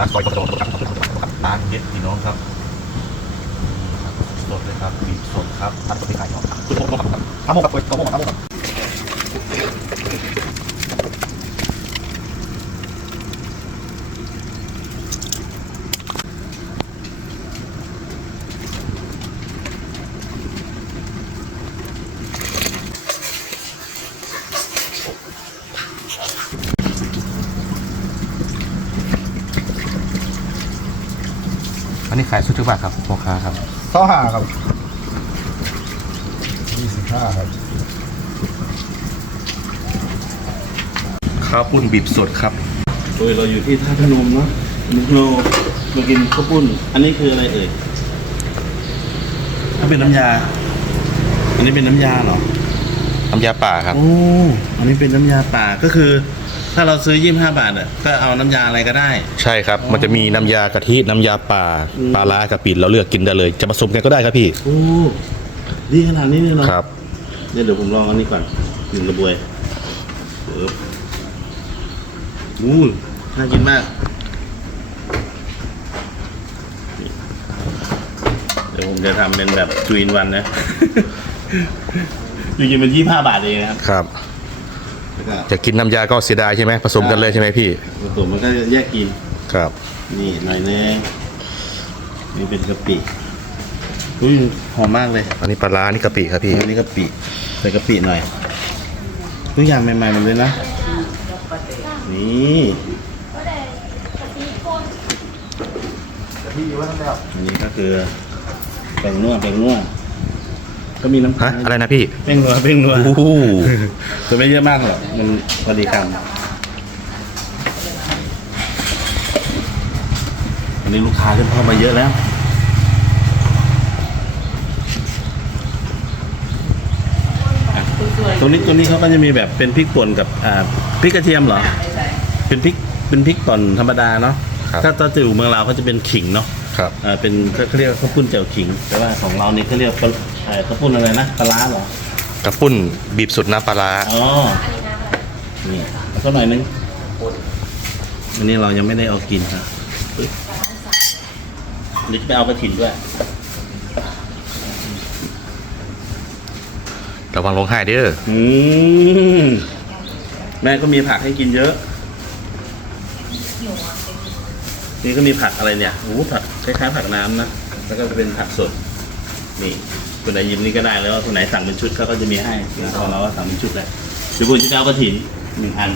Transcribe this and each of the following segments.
ร้านซอยกระโดดครับร้านเย็ดพี่น้องครับ สดเลยครับบีบสดครับร้านสดไปขายเนาะคือโมกครับทำโมกครับทำโมดครับ นนี้ขายสุดทุกบาทครับพ่อค้าครับข้อหาครับยี่สิบห้าครับข้าวปุ้นบีบสดครับโดยเราอยู่ที่ท่าพนมเนาะมุกโนมากินข้าวปุ้น อันนี้คืออะไรเอ่ยถ้าเป็นน้ำยา อันนี้เป็นน้ำยาเหรอน้ำยาป่าครับ โอ้ อันนี้เป็นน้ำยาป่าก็คือ ถ้าเราซื้อยี่ห้าบาทอะก็เอาน้ำยาอะไรก็ได้ ใช่ครับ มันจะมีน้ำยากะทิน้ำยาป่าอืมปลาร้ากะปิเราเลือกกินได้เลย จะผสมกันก็ได้ครับพี่โอ้ดีขนาดนี้เลยเหรอครับเนี่ยเดี๋ยวผมลองอันนี้ก่อนหนึ่งกระบวยเอออู้น่ากินมากนี่เดี๋ยวผมจะทำเป็นแบบทวินวันนะ จริงๆเป็นยี่ห้าบาทเองนะครับ ครับ แล้วก็จะกินน้ำยาก็เสียดายใช่ไหมผสมกันเลยใช่ไหมพี่ผสมมันก็จะแยกกิน ครับ นี่หน่อยนึงนี่เป็นกะปิอุ้ยหอมมากเลยอันนี้ปลาร้านี่กะปิครับพี่อันนี้กะปิใส่กะปิหน่อยทุกอย่างใหม่ๆหมดเลยนะ นี่อันนี้ก็คือแป้งนวดแป้งนวด ก็มีน้ำฮะอะไรนะพี่แป้งนัวแป้งนัวโอ้โหจะไม่เยอะมากหรอกมันพอดีคำอันนี้ลูกค้าเริ่มเข้ามาเยอะแล้วตรงนี้ตรงนี้เขาก็จะมีแบบเป็นพริกป่นกับอ่าพริกกระเทียมเหรอ เป็นพริกเป็นพริกป่นธรรมดาเนาะครับ ถ้าถ้าจะอยู่เมืองเราวเขาจะเป็นขิงเนาะ ครับ อ่าเป็นเขาเรียกว่าข้าวปุ้นเจียวขิง แต่ว่าของเรานี่เขาเรียกปลา เอ่อข้าวปุ้นอะไรนะปลาร้าเหรอกระปุ้นบีบสุดน้ำปลาร้าอ๋อนี่แล้วก็หน่อยนึงอันนี้เรายังไม่ได้เอากินครับปึ๊บอันนี้จะไปเอากระถิ่นด้วย ระวังลงไห้เด้ออืมแม่ก็มีผักให้กินเยอะ นี่ก็มีผักอะไรเนี่ยโอ้โหผักคล้ายๆผักน้ำนะ แล้วก็เป็นผักสด นี่ คนไหนยิ้มนี่ก็ได้แล้วคนไหนสั่งเป็นชุดเขาก็จะมีให้ของเราก็สั่งเป็นชุดเลยเดี๋ยวคุณจะเอากระถินหนึ่งอัน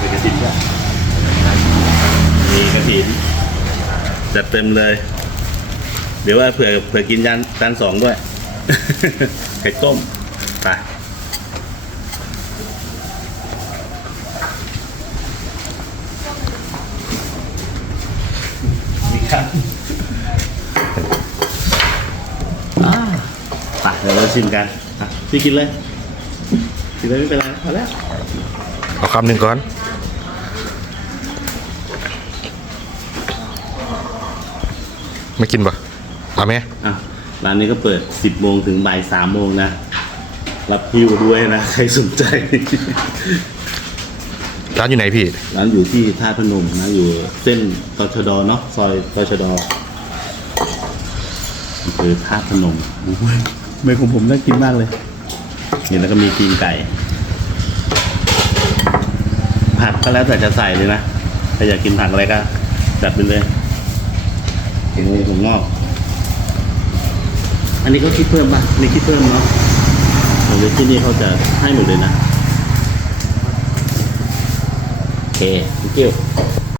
เป็นกระถินด้วยมีกระถินจัดเต็มเลย เดี๋ยวว่าเผื่อเผื่อกินจานจานสองด้วย ไข่ต้มไป ครับอ่าไปเดี๋ยวเราชิมกันอะพี่กินเลยกินเลยไม่เป็นไรพอแล้วเอาคำหนึ่งก่อน ไม่กินปะเอาไหมอะร้านนี้ก็เปิด 10โมงถึงบ่าย3โมงนะ รับฮิวด้วยนะ ใครสนใจ ร้านอยู่ไหนพี่ ร้านอยู่ที่ท่าตุพนมนะอยู่เส้นตชดเนาะซอยตชดอำเภอท่าตุพนมเมนูของผมน่ากินมากเลยนี่แล้วก็มีตีนไก่ ผักก็แล้วแต่จะใส่เลยนะถ้าอยากกินผักอะไรก็จัดไปเลยถึงผมงอก อันนี้ก็คิดเพิ่มป่ะนี่คิดเพิ่มเนาะผมเลยที่นี่เขาจะให้หมดเลยนะ โอ